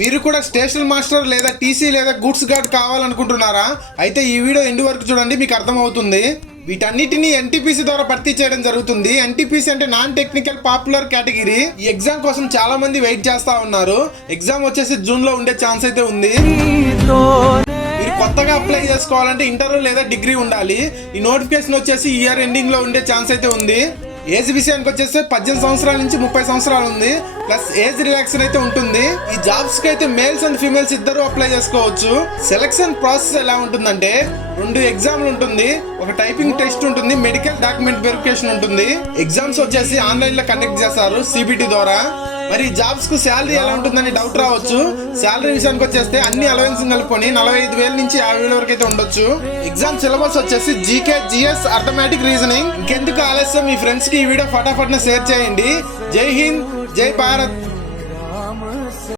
మీరు కూడా station master లేదా టీసీ లేదా గూడ్స్ గార్డ్ కావాలనుకుంటున్నారా? అయితే ఈ వీడియో ఎండ్ వరకు చూడండి, మీకు అర్థమవుతుంది. వీటన్నిటిని ఎన్టీపీసీ ద్వారా భర్తీ చేయడం జరుగుతుంది. ఎన్టీపీసీ అంటే నాన్ టెక్నికల్ పాపులర్ కేటగిరీ. ఈ ఎగ్జామ్ కోసం చాలా మంది వెయిట్ చేస్తా ఉన్నారు. ఎగ్జామ్ వచ్చేసి జూన్ లో ఉండే ఛాన్స్ అయితే ఉంది. మీరు కొత్తగా అప్లై చేసుకోవాలంటే ఇంటర్ లేదా డిగ్రీ ఉండాలి. ఈ నోటిఫికేషన్ వచ్చేసి ఇయర్ ఎండింగ్ లో ఉండే ఛాన్స్ అయితే ఉంది. ఏజ్ విషయానికి వచ్చేసి 18 సంవత్సరాల నుంచి 30 సంవత్సరాలు ఉంది. ప్లస్ ఏజ్ రిలాక్షన్ అయితే ఉంటుంది. ఈ జాబ్స్ కి అయితే మేల్స్ అండ్ ఫీమేల్స్ ఇద్దరు అప్లై చేసుకోవచ్చు. సెలక్షన్ ప్రాసెస్ ఎలా ఉంటుందంటే 2 ఎగ్జామ్లు ఉంటుంది. ఒక టైపింగ్ టెస్ట్ ఉంటుంది, మెడికల్ డాక్యుమెంట్ వెరిఫికేషన్ ఉంటుంది. ఎగ్జామ్స్ వచ్చేసి ఆన్లైన్ లో కండక్ట్ చేస్తారు సిబిటి ద్వారా. మరి జాబ్స్ కు శాలరీ ఎలా ఉంటుందని డౌట్ రావచ్చు. శాలరీ విషయానికి వచ్చేస్తే అన్ని అలవెన్స్ కలుపుకొని 45,000 నుంచి 50,000 వరకు అయితే ఉండొచ్చు. ఎగ్జామ్ సిలబస్ వచ్చేసి జీకే, జిఎస్, అర్థమెటిక్, రీజనింగ్. ఇంకెందుకు ఆలస్యం, మీ ఫ్రెండ్స్ కి ఈ వీడియో ఫటాఫట్ షేర్ చేయండి. జై హింద్, జై భారత్.